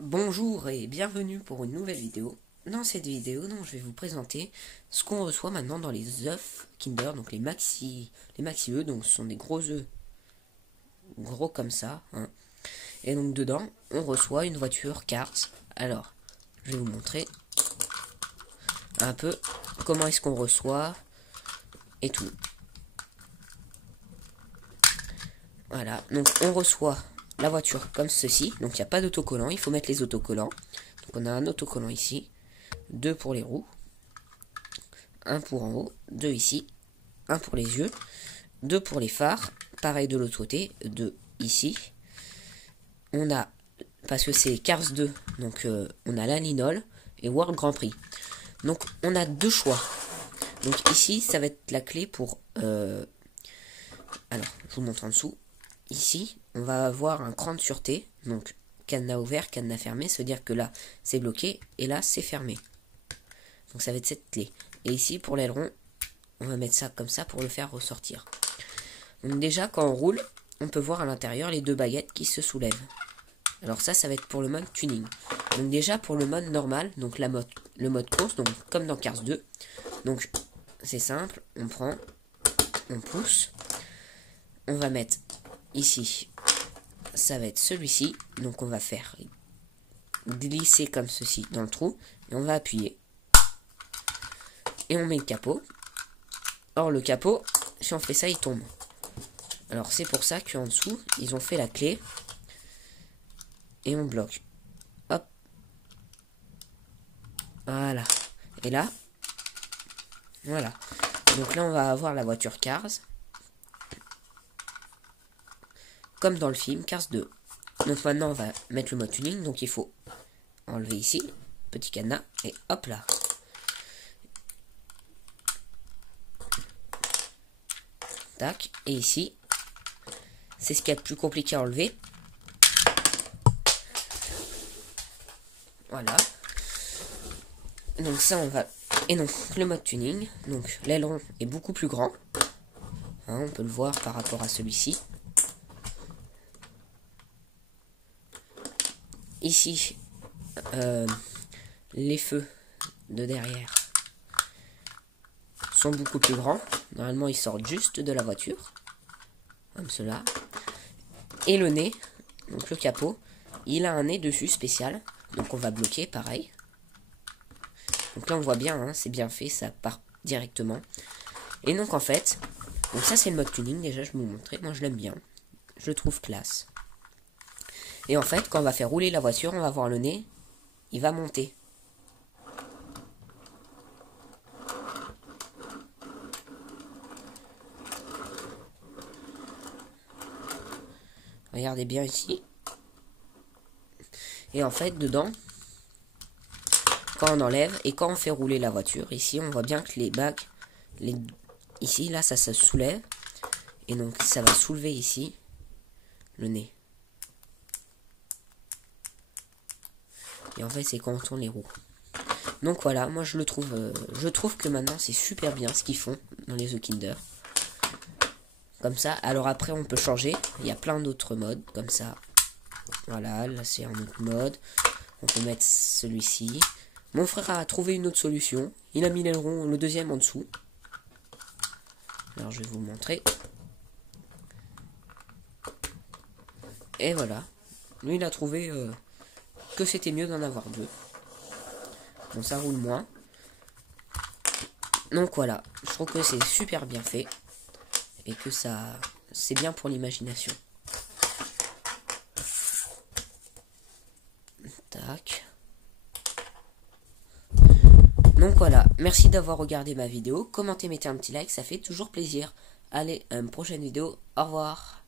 Bonjour et bienvenue pour une nouvelle vidéo. Dans cette vidéo, je vais vous présenter ce qu'on reçoit maintenant dans les œufs Kinder, donc les maxi œufs, donc ce sont des gros œufs, gros comme ça, hein. Et donc dedans, on reçoit une voiture Cars. Alors, je vais vous montrer un peu comment est-ce qu'on reçoit et tout. Voilà, donc on reçoit la voiture comme ceci, donc il n'y a pas d'autocollant, il faut mettre les autocollants. Donc on a un autocollant ici, 2 pour les roues, un pour en haut, 2 ici, un pour les yeux, 2 pour les phares, pareil de l'autre côté, 2 ici. On a, parce que c'est Cars 2, donc on a la Linol et World Grand Prix. Donc on a deux choix. Donc ici, ça va être la clé pour... alors, je vous montre en dessous. Ici, on va avoir un cran de sûreté, donc cadenas ouvert, cadenas fermé, se dire que là, c'est bloqué, et là, c'est fermé. Donc ça va être cette clé. Et ici, pour l'aileron, on va mettre ça comme ça pour le faire ressortir. Donc déjà, quand on roule, on peut voir à l'intérieur les deux baguettes qui se soulèvent. Alors ça va être pour le mode tuning. Donc déjà, pour le mode normal, donc le mode course, donc comme dans Cars 2. Donc, c'est simple, on prend, on pousse, on va mettre ici, ça va être celui-ci, donc on va faire glisser comme ceci dans le trou, et on va appuyer, et on met le capot. Or le capot, si on fait ça, il tombe. Alors c'est pour ça qu'en dessous, ils ont fait la clé, et on bloque. Hop. Voilà. Et là, voilà. Donc là, on va avoir la voiture Cars, comme dans le film Cars 2. Donc maintenant on va mettre le mode tuning, donc il faut enlever ici, petit cadenas, et hop là. Tac, et ici, c'est ce qu'il y a de plus compliqué à enlever. Voilà. Donc ça on va... Et donc le mode tuning, donc l'aileron est beaucoup plus grand. Hein, on peut le voir par rapport à celui-ci. Ici, les feux de derrière sont beaucoup plus grands. Normalement, ils sortent juste de la voiture, comme cela. Et le nez, donc le capot, il a un nez dessus spécial. Donc on va bloquer, pareil. Donc là, on voit bien, hein, c'est bien fait, ça part directement. Et donc en fait, donc ça c'est le mode tuning, déjà je vais vous montrer. Moi je l'aime bien, je le trouve classe. Et en fait, quand on va faire rouler la voiture, on va voir le nez, il va monter. Regardez bien ici. Et en fait, dedans, quand on enlève et quand on fait rouler la voiture, ici, on voit bien que les bacs, ici, là, ça se soulève. Et donc, ça va soulever ici le nez. Et en fait, c'est quand on tourne les roues. Donc voilà, moi je trouve que maintenant c'est super bien ce qu'ils font dans les œufs Kinder. Comme ça, alors après on peut changer, il y a plein d'autres modes, comme ça. Voilà, là c'est un autre mode. On peut mettre celui-ci. Mon frère a trouvé une autre solution. Il a mis l'aileron, le deuxième en dessous. Alors je vais vous montrer. Et voilà. Lui il a trouvé que c'était mieux d'en avoir deux. Bon, ça roule moins. Donc voilà, je trouve que c'est super bien fait. Et que ça, c'est bien pour l'imagination. Tac. Donc voilà, merci d'avoir regardé ma vidéo. Commentez, mettez un petit like, ça fait toujours plaisir. Allez, à une prochaine vidéo. Au revoir.